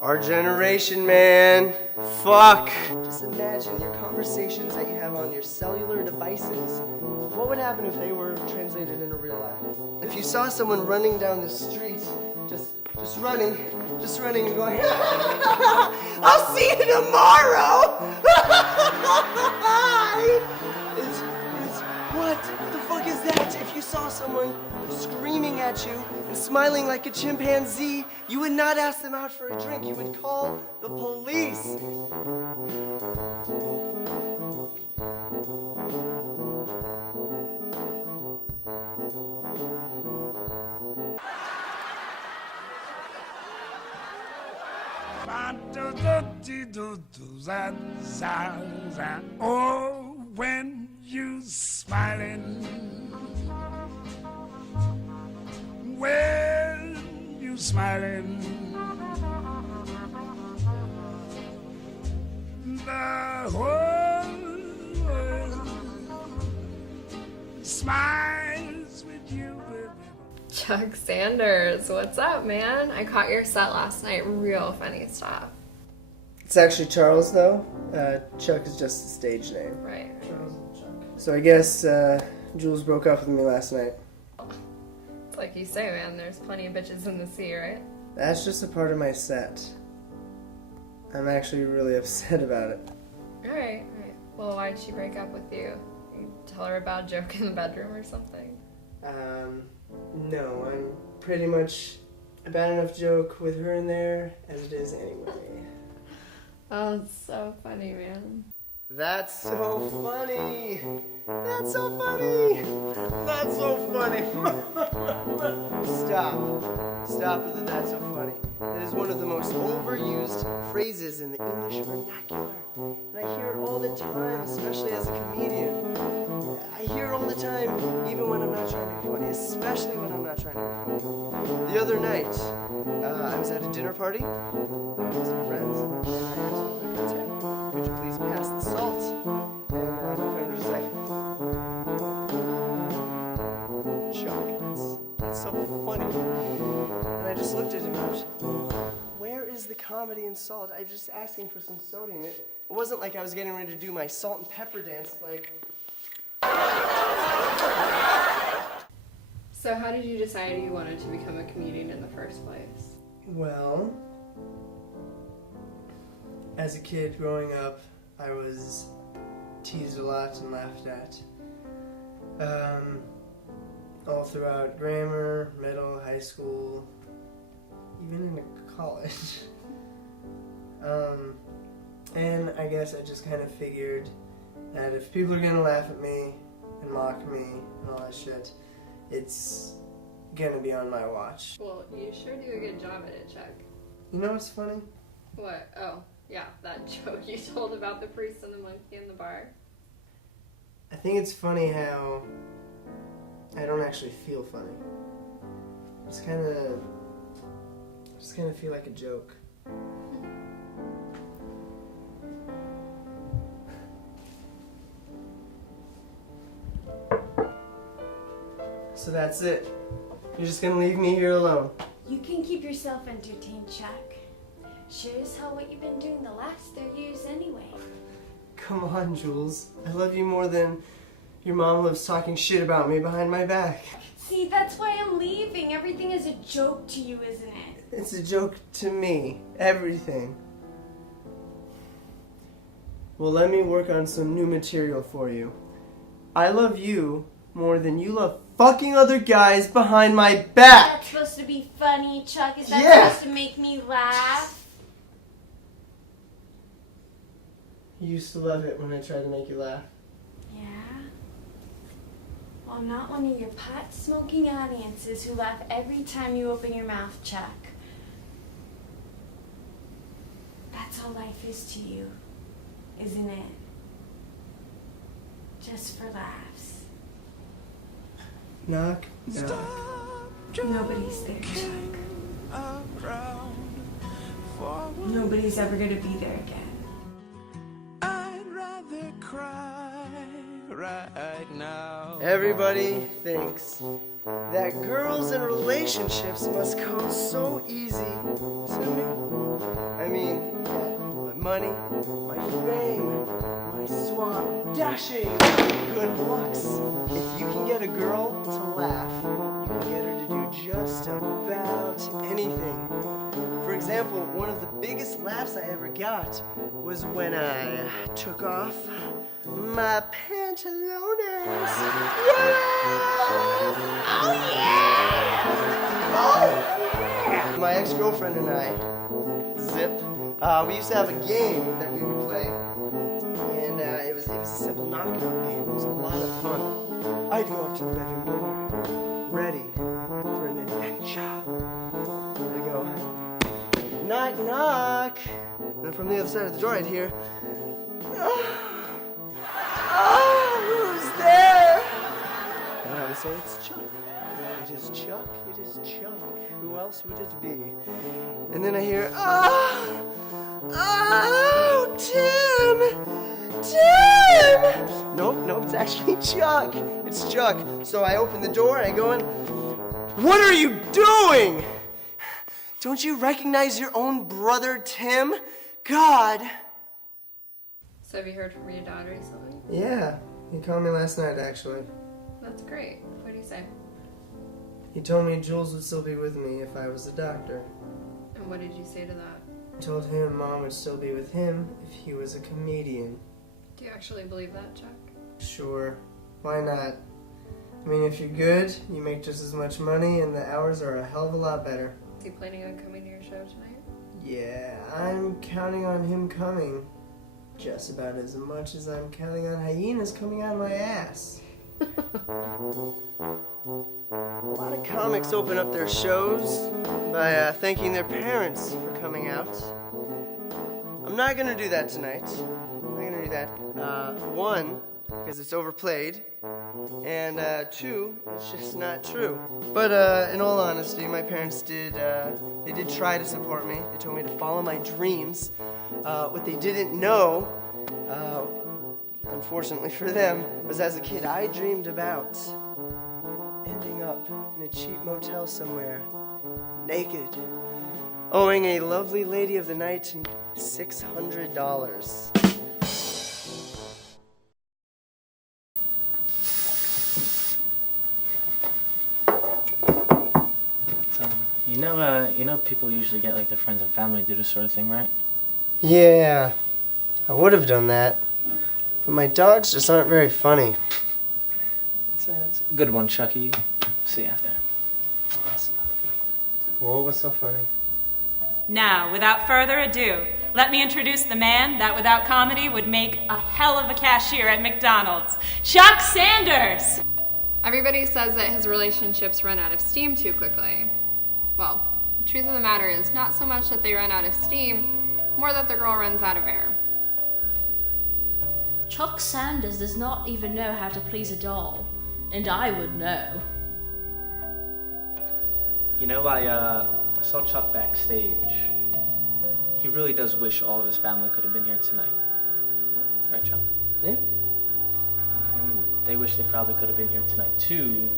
Our generation, man. Fuck. Just imagine your conversations that you have on your cellular devices. What would happen if they were translated into real life? If you saw someone running down the street, just running and going, I'll see you tomorrow! What the fuck is that? If you saw someone screaming at you and smiling like a chimpanzee, you would not ask them out for a drink. You would call the police. Oh, when you smiling, when you smiling, the whole world smiles with you. Chuck Sanders, what's up, man? I caught your set last night. Real funny stuff. It's actually Charles, though. Chuck is just a stage name. Right. Charles and Chuck. So I guess Jules broke up with me last night. It's like you say, man, there's plenty of bitches in the sea, right? That's just a part of my set. I'm actually really upset about it. Alright. Well, why'd she break up with you? You tell her about a joke in the bedroom or something? No, I'm pretty much a bad enough joke with her in there as it is anyway. Oh, it's so funny, man. That's so funny! That's so funny! That's so funny! Stop with the "that's so funny." That is one of the most overused phrases in the English vernacular. And I hear it all the time, especially as a comedian. I hear it all the time, even when I'm not trying to be funny, especially when I'm not trying to be funny. The other night, I was at a dinner party with some friends, and I asked one of my friends, "Hey, could you please pass the salt?" And my friend was just like, "Chuck, that's so funny." And I just looked at him and I was like, where is the comedy in salt? I was just asking for some sodium. It wasn't like I was getting ready to do my salt and pepper dance, like... So how did you decide you wanted to become a comedian in the first place? Well, as a kid growing up, I was teased a lot and laughed at. All throughout grammar, middle, high school, even into college. And I guess I just kind of figured that if people are gonna laugh at me and mock me and all that shit, it's gonna be on my watch. Well, you sure do a good job at it, Chuck. You know what's funny? What? Oh, yeah, that joke you told about the priest and the monkey in the bar. I think it's funny how I don't actually feel funny. Just kind of feel like a joke. So that's it. You're just gonna leave me here alone. You can keep yourself entertained, Chuck. Sure as hell what you've been doing the last 3 years anyway. Come on, Jules. I love you more than your mom loves talking shit about me behind my back. See, that's why I'm leaving. Everything is a joke to you, isn't it? It's a joke to me. Everything. Well, let me work on some new material for you. I love you more than you love fucking other guys behind my back. That's supposed to be funny, Chuck. Is that Yeah. supposed to make me laugh? You used to love it when I tried to make you laugh. Yeah? Well, I'm not one of your pot-smoking audiences who laugh every time you open your mouth, Chuck. That's all life is to you, isn't it? Just for laughs. Knock, knock. Nobody's there, Chuck. Nobody's ever gonna be there again. I'd rather cry right now. Everybody thinks that girls in relationships must come so easy to me. money, my fame, my suave, dashing good looks. If you can get a girl to laugh, you can get her to do just about anything. For example, one of the biggest laughs I ever got was when I took off my pantalones. Oh yeah! Oh yeah! My ex-girlfriend and I, Zip, we used to have a game that we would play, and it was a simple knockout game. It was a lot of fun. I'd go up to the bedroom door, ready for an adventure. I'd go, knock, knock. And then from the other side of the door, I'd hear, who's there? And I would say, it's Chuck. It is Chuck. It is Chuck. Who else would it be? And then I hear, Tim! Tim! Nope, it's actually Chuck. It's Chuck. So I open the door and I go in, what are you doing? Don't you recognize your own brother, Tim? God. So have you heard from your dad recently? Yeah, he called me last night, actually. That's great. What do you say? He told me Jules would still be with me if I was a doctor. And what did you say to that? I told him Mom would still be with him if he was a comedian. Do you actually believe that, Chuck? Sure, why not? I mean, if you're good, you make just as much money and the hours are a hell of a lot better. Is he planning on coming to your show tonight? Yeah, I'm counting on him coming. Just about as much as I'm counting on hyenas coming out of my ass. A lot of comics open up their shows by thanking their parents for coming out. I'm not gonna do that tonight. I'm not gonna do that. One, because it's overplayed, and two, it's just not true. But in all honesty, my parents did try to support me. They told me to follow my dreams. What they didn't know, unfortunately for them, was as a kid I dreamed about ending up in a cheap motel somewhere, naked, owing a lovely lady of the night $600. You know people usually get like their friends and family to do this sort of thing, right? Yeah, I would have done that, but my dogs just aren't very funny. It's a good one, Chucky. See you out there. Awesome. Whoa, what's so funny? Now, without further ado, let me introduce the man that without comedy would make a hell of a cashier at McDonald's, Chuck Sanders! Everybody says that his relationships run out of steam too quickly. Well, the truth of the matter is not so much that they run out of steam, more that the girl runs out of air. Chuck Sanders does not even know how to please a doll, and I would know. You know, I saw Chuck backstage. He really does wish all of his family could have been here tonight. Right, Chuck? Yeah. And they wish they probably could have been here tonight, too.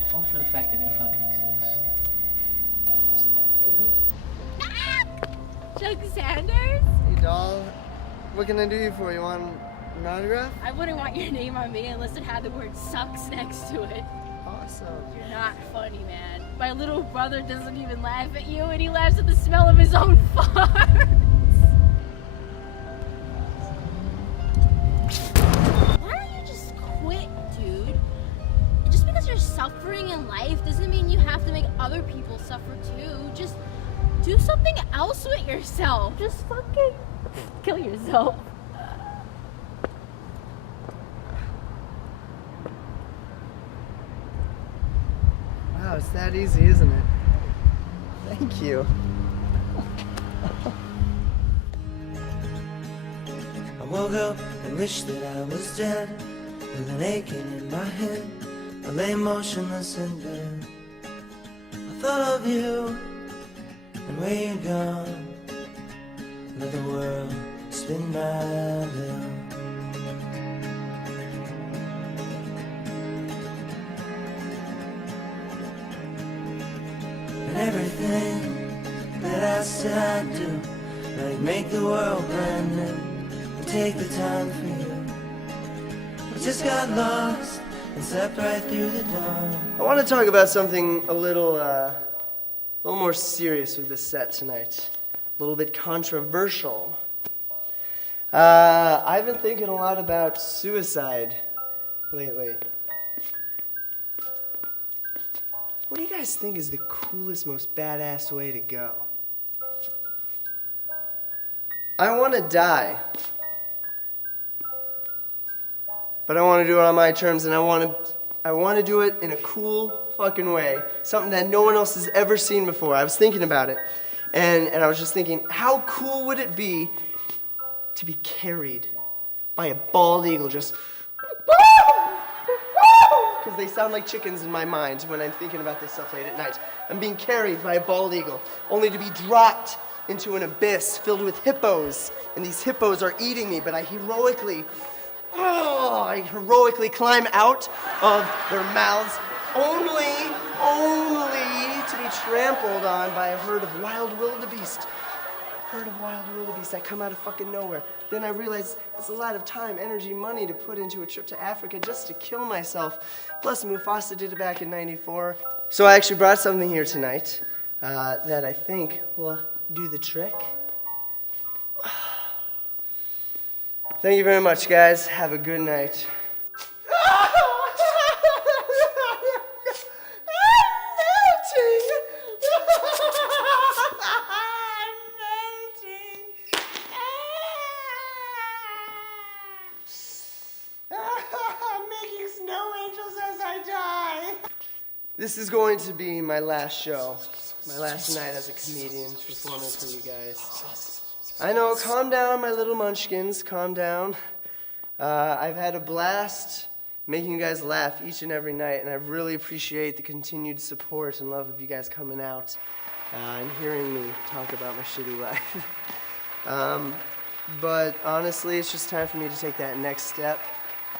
If only for the fact they didn't fucking exist. Chuck Sanders? Hey, doll. What can I do for you? Want an autograph? I wouldn't want your name on me unless it had the word sucks next to it. Awesome. You're not funny, man. My little brother doesn't even laugh at you, and he laughs at the smell of his own farts. Why don't you just quit, dude? Just because you're suffering in life doesn't mean you have to make other people suffer too. Just do something else with yourself. Just fucking kill yourself. Wow, it's that easy, isn't it? Thank you. I woke up and wished that I was dead, with an aching in my head. I lay motionless in bed. I thought of you and where you'd gone. Let the world spin round and everything that I else did I do? Like make the world brand new and take the time for you. I just got lost and slept right through the dawn. I want to talk about something a little more serious with this set tonight. A little bit controversial. I've been thinking a lot about suicide lately. What do you guys think is the coolest, most badass way to go? I want to die. But I want to do it on my terms, and I want to do it in a cool fucking way. Something that no one else has ever seen before. I was thinking about it. And I was just thinking, how cool would it be to be carried by a bald eagle just... Because they sound like chickens in my mind when I'm thinking about this stuff late at night. I'm being carried by a bald eagle, only to be dropped into an abyss filled with hippos. And these hippos are eating me, but I heroically climb out of their mouths, only to be trampled on by a herd of wild wildebeest. That come out of fucking nowhere. Then I realized it's a lot of time, energy, money to put into a trip to Africa just to kill myself. Plus, Mufasa did it back in '94. So I actually brought something here tonight that I think will do the trick. Thank you very much, guys. Have a good night. This is going to be my last show, my last night as a comedian performing for you guys. I know, calm down, my little munchkins, calm down. I've had a blast making you guys laugh each and every night, and I really appreciate the continued support and love of you guys coming out and hearing me talk about my shitty life. But honestly, it's just time for me to take that next step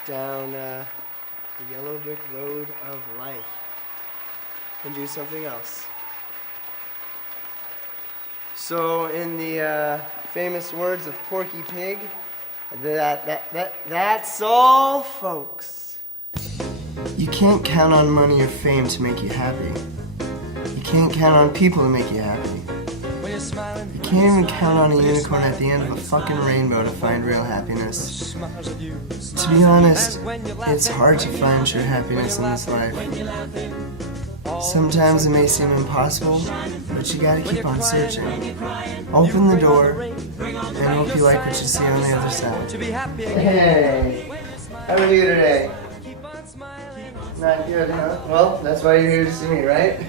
down the yellow brick road of life and do something else. So in the famous words of Porky Pig, that's all, folks. You can't count on money or fame to make you happy. You can't count on people to make you happy. You can't even count on a unicorn at the end of a fucking rainbow to find real happiness. To be honest, it's hard to find true happiness in this life. Sometimes it may seem impossible, but you gotta keep on searching. Open the door, and hope you like what you see on the other side. Hey, how are you today? Not good, huh? Well, that's why you're here to see me, right?